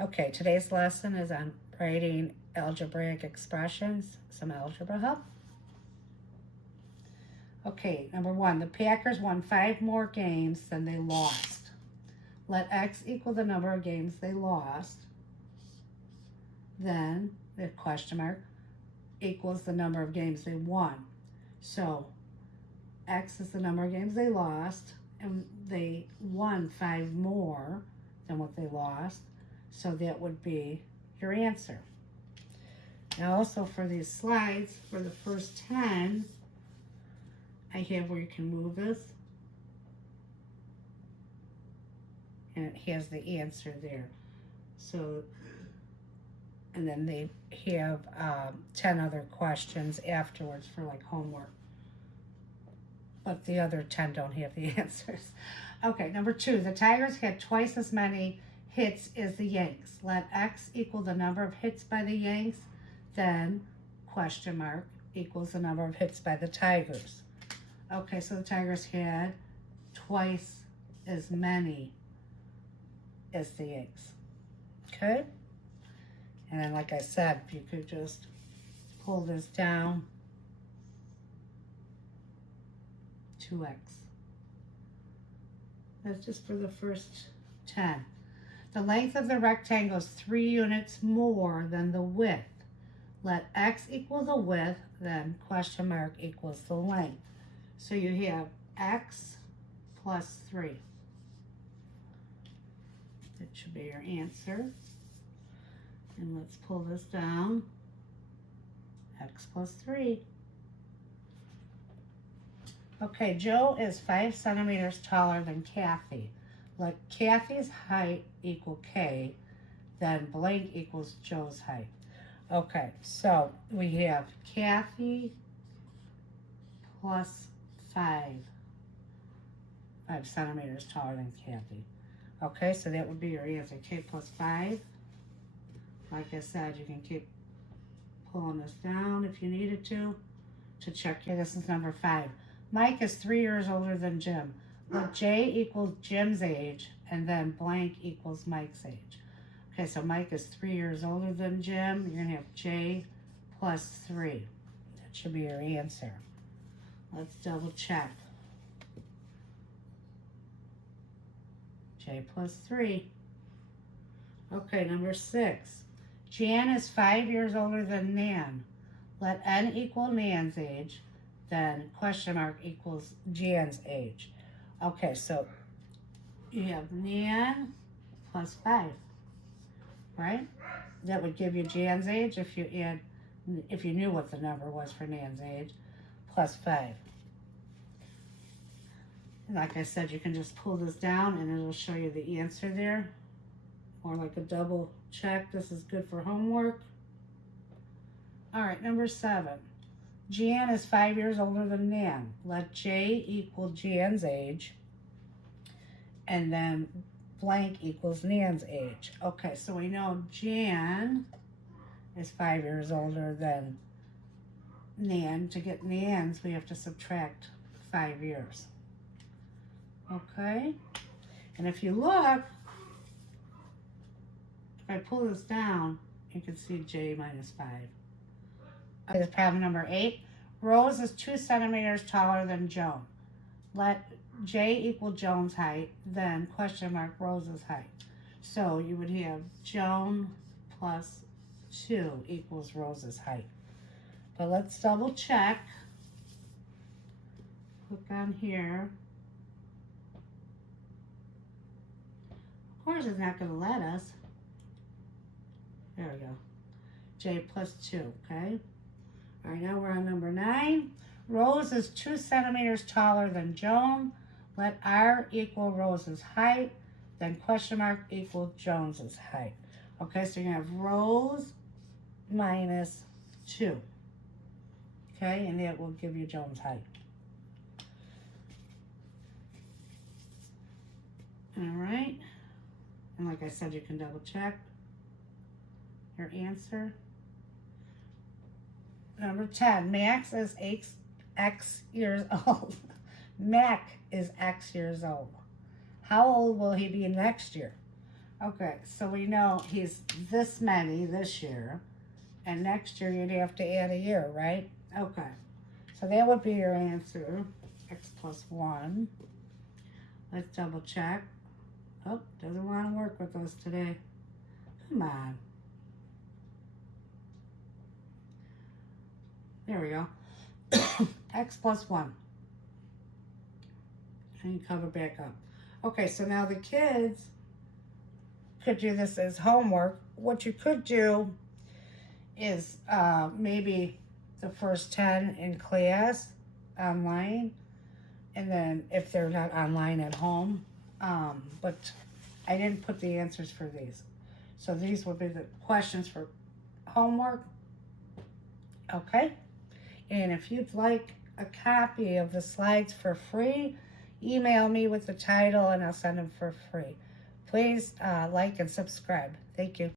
Okay, today's lesson is on writing algebraic expressions, some algebra help. Okay, number one, the Packers won 5 more games than they lost. Let X equal the number of games they lost. Then the question mark equals the number of games they won. So X is the number of games they lost, and they won 5 more than what they lost. So that would be your answer. Now also for these slides, for the first 10, I have where you can move this. And it has the answer there. So, and then they have 10 other questions afterwards for like homework. But the other 10 don't have the answers. Okay, number 2, the Tigers had twice as many hits as the Yanks. Let X equal the number of hits by the Yanks, then question mark equals the number of hits by the Tigers. Okay, so the Tigers had twice as many as the Yanks. Okay? And then like I said, if you could just pull this down, 2x. That's just for the first 10. The length of the rectangle is 3 units more than the width. Let X equal the width, then question mark equals the length. So you have X plus 3. That should be your answer. And let's pull this down. X plus 3. Okay, Joe is 5 centimeters taller than Kathy. Let Kathy's height equal K, then blank equals Joe's height. Okay, so we have Kathy plus 5 centimeters taller than Kathy. Okay, so that would be your answer, K plus 5. Like I said, you can keep pulling this down if you needed to check. Okay, this is number 5. Mike is 3 years older than Jim. Let J equals Jim's age, and then blank equals Mike's age. Okay, so Mike is 3 years older than Jim. You're going to have J plus 3. That should be your answer. Let's double check. J plus 3. Okay, number 6. Jan is 5 years older than Nan. Let N equal Nan's age, then question mark equals Jan's age. Okay, so you have Nan plus 5, right? That would give you Jan's age if you knew what the number was for Nan's age, plus 5. And like I said, you can just pull this down and it'll show you the answer there. Or like a double check. This is good for homework. All right, number 7. Jan is 5 years older than Nan. Let J equal Jan's age, and then blank equals Nan's age. Okay, so we know Jan is 5 years older than Nan. To get Nan's, we have to subtract 5 years. Okay, and if you look, if I pull this down, you can see J minus 5. Okay, this is problem number 8. Rose is 2 centimeters taller than Joan. Let J equal Joan's height, then question mark Rose's height. So you would have Joan plus 2 equals Rose's height. But let's double check. Click on here. Of course it's not going to let us. There we go. J plus 2, okay? All right, now we're on number 9. Rose is 2 centimeters taller than Joan. Let R equal Rose's height, then question mark equal Jones's height. Okay, so you're going to have Rose minus 2. Okay, and that will give you Joan's height. All right. And like I said, you can double check your answer. Number 10, Max is X years old. Mac is X years old. How old will he be next year? Okay, so we know he's this many this year, and next year you'd have to add a year, right? Okay, so that would be your answer, x plus 1. Let's double check. Oh, doesn't want to work with us today. Come on. There we go. X plus 1. And you cover back up. Okay, so now the kids could do this as homework. What you could do is maybe the first 10 in class online, and then if they're not online at home, but I didn't put the answers for these. So these would be the questions for homework. Okay, and if you'd like a copy of the slides for free, email me with the title and I'll send them for free. Please like and subscribe. Thank you.